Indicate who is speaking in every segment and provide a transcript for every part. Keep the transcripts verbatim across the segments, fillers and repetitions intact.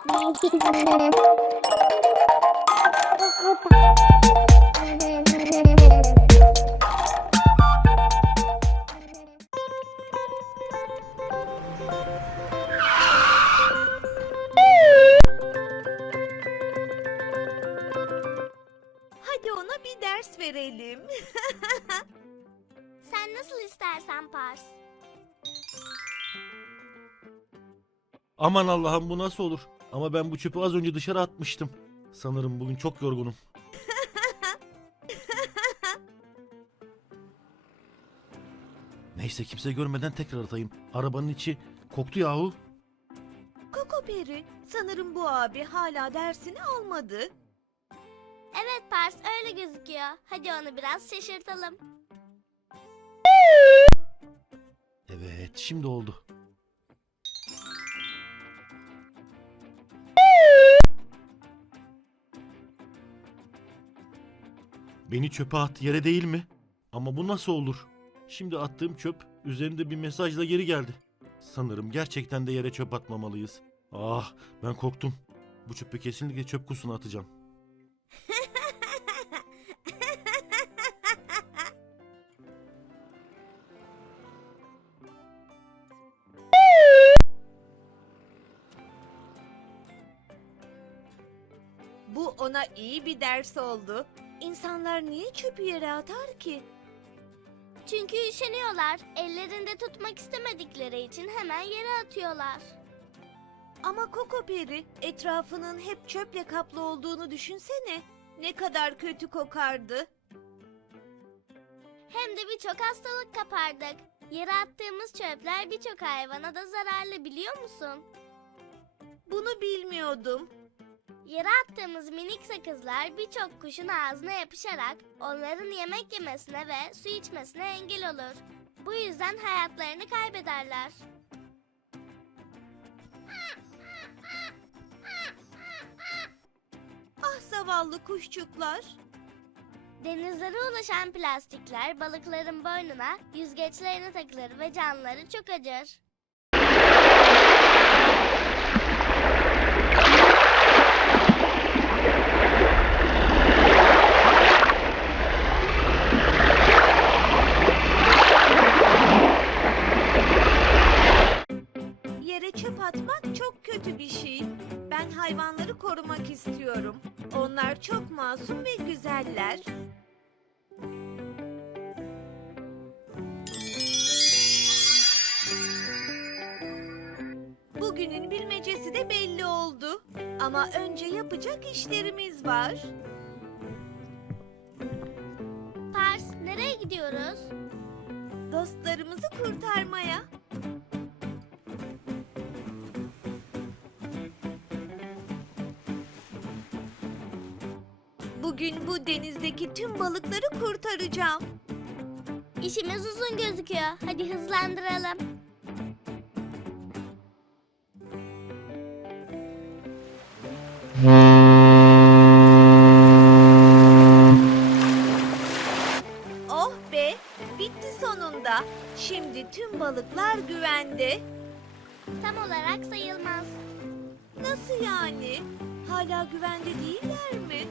Speaker 1: Hadi ona bir ders verelim.
Speaker 2: Sen nasıl istersen Pars.
Speaker 3: Aman Allah'ım, bu nasıl olur? Ama ben bu çöpü az önce dışarı atmıştım. Sanırım bugün çok yorgunum. Neyse, kimse görmeden tekrar atayım. Arabanın içi koktu yahu.
Speaker 1: Koko Peri, sanırım bu abi hala dersini almadı.
Speaker 2: Evet Pars, öyle gözüküyor. Hadi onu biraz şaşırtalım.
Speaker 3: Evet, şimdi oldu. Beni çöpe at, yere değil mi? Ama bu nasıl olur? Şimdi attığım çöp üzerinde bir mesajla geri geldi. Sanırım gerçekten de yere çöp atmamalıyız. Ah, ben korktum. Bu çöpü kesinlikle çöp kutusuna atacağım.
Speaker 1: Bu ona iyi bir ders oldu. İnsanlar niye çöpü yere atar ki?
Speaker 2: Çünkü üşeniyorlar. Ellerinde tutmak istemedikleri için hemen yere atıyorlar.
Speaker 1: Ama Koko Peri, etrafının hep çöple kaplı olduğunu düşünsene. Ne kadar kötü kokardı.
Speaker 2: Hem de birçok hastalık kapardık. Yere attığımız çöpler birçok hayvana da zararlı, biliyor musun?
Speaker 1: Bunu bilmiyordum.
Speaker 2: Yere attığımız minik sakızlar birçok kuşun ağzına yapışarak onların yemek yemesine ve su içmesine engel olur. Bu yüzden hayatlarını kaybederler.
Speaker 1: Ah zavallı kuşçuklar.
Speaker 2: Denizlere ulaşan plastikler balıkların boynuna, yüzgeçlerine takılır ve canları çok acır.
Speaker 1: Yere çöp atmak çok kötü bir şey. Ben hayvanları korumak istiyorum. Onlar çok masum ve güzeller. Bugünün bilmecesi de belli oldu. Ama önce yapacak işlerimiz var.
Speaker 2: Pars, nereye gidiyoruz?
Speaker 1: Dostlarımızı kurtarmaya. Bugün bu denizdeki tüm balıkları kurtaracağım.
Speaker 2: İşimiz uzun gözüküyor. Hadi hızlandıralım.
Speaker 1: Oh be, bitti sonunda. Şimdi tüm balıklar güvende.
Speaker 2: Tam olarak sayılmaz.
Speaker 1: Nasıl yani? Hala güvende değiller mi?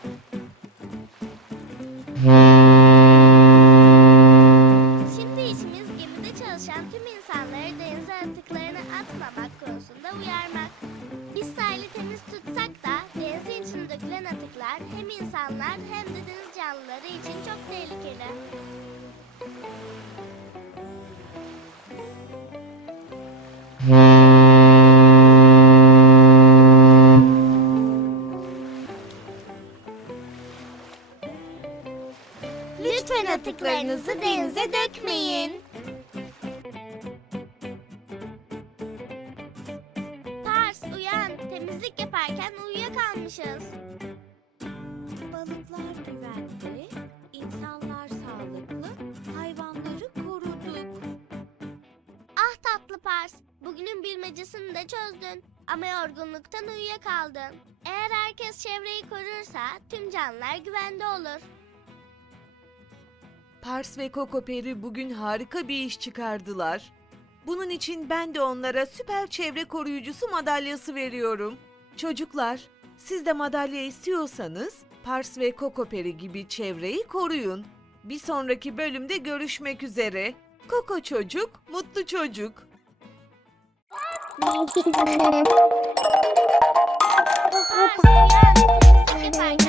Speaker 2: Şimdi işimiz gemide çalışan tüm insanları denize atıklarını atmamak konusunda uyarmak. Biz sahili temiz tutsak da denizin içine dökülen atıklar hem insanlar hem de deniz canlıları için çok tehlikeli. Lütfen atıklarınızı denize dökmeyin. Pars, uyan. Temizlik yaparken uyuyakalmışız.
Speaker 1: Balıklar güvende, insanlar sağlıklı, hayvanları koruduk.
Speaker 2: Ah tatlı Pars, bugünün bilmecesini de çözdün. Ama yorgunluktan uyuyakaldın. Eğer herkes çevreyi korursa tüm canlılar güvende olur.
Speaker 1: Pars ve Koko Peri bugün harika bir iş çıkardılar. Bunun için ben de onlara süper çevre koruyucusu madalyası veriyorum. Çocuklar, siz de madalya istiyorsanız Pars ve Kokoperi gibi çevreyi koruyun. Bir sonraki bölümde görüşmek üzere. Koko çocuk, mutlu çocuk.
Speaker 2: Pars uyan, temizlik yaparken